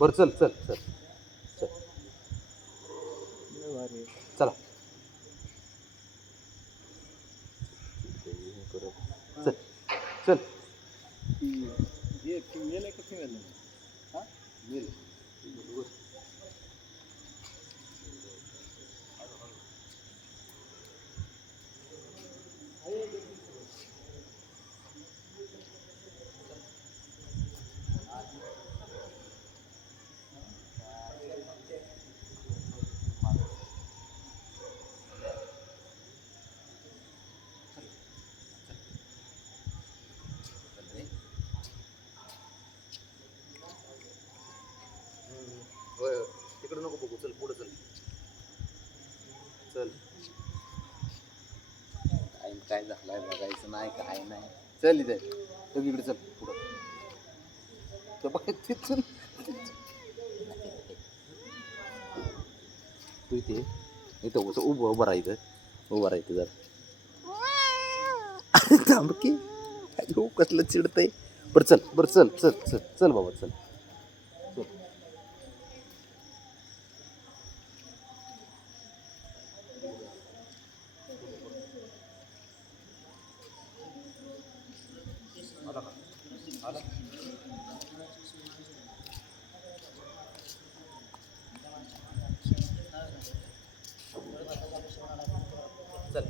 बरं चल चल चल. चल. चला. चल. चल. होय होय. तिकडे नको बघू. चल पुढे चल. चल. काय काय झालंय बघायचं नाही काय नाही. चल इथे. तू इकडे चल पुढं. तो बघ तिथून तू इथे इथं उभं उभं उभं राहायचं उभं राहायचं जर. थांब की. अयो कसलं चिडतंय. बरं चल बरं चल चल चल. चल बाबा चल. चल. चल.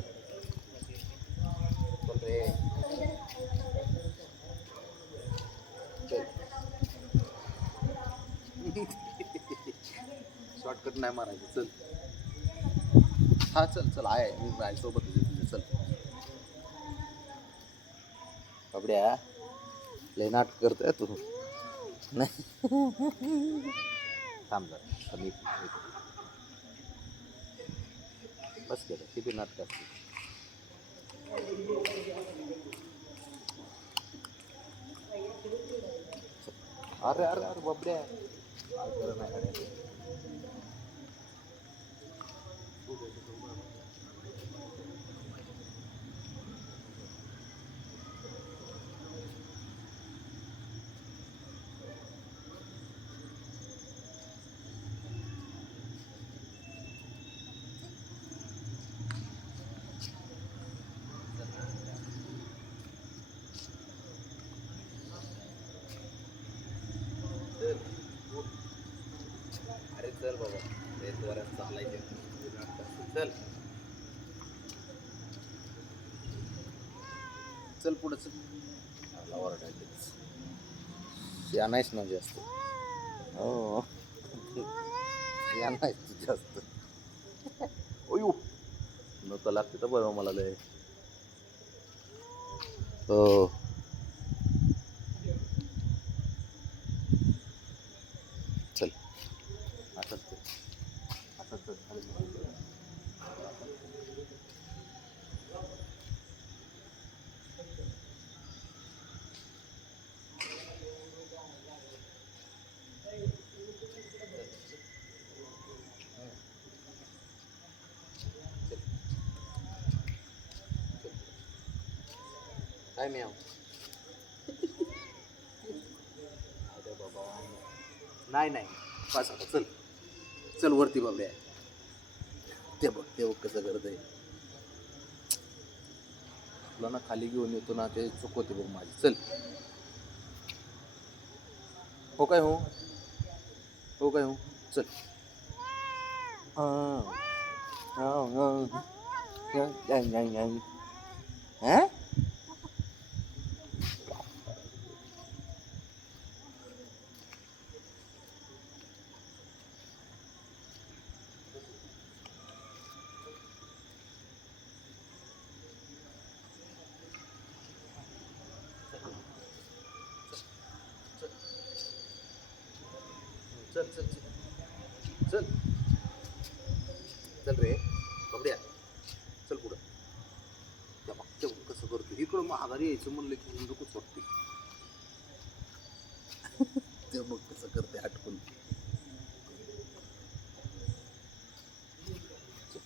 रे चल. शॉर्टकट नाही मारायचं. चल. हा चल चल. आहे मी आहे सोबत आहे चल. बाबड्या लय नाटक करतोय तू. नाही. थांब जरा. थांब एक- एक. बस किती नाटक असते अरे अरे अरे बाबड्या चल बाबा. ते त्वरात चालायचे चल. चल पुढं चल. या नाहीच ना जास्त. हो. या नाहीच जास्त. अयो. नको लागते तर बरं मला लय. हो चल असंच चल. असंच चल. खाली जाऊ. चल. चल. काय मी आहो अरे बाबा नाही नाही. पास आता चल. चल वरती बाबड्या ते बघ ते बघ कसं करतंय. तुला ना खाली घेऊन येतो ना ते चुकवते बघ माझी. चल. हो काय हो? हो काय हो? चल. हां हां हां. हां? चल चल चल. चल. चल रे बघड्या चल पुढं. त्या मागच्या कसं करतो इकडं माघारी यायचं म्हणलं की हिंदूकच वाटते ते मग कसं करते आठवण चल.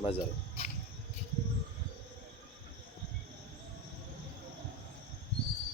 ना चल चल.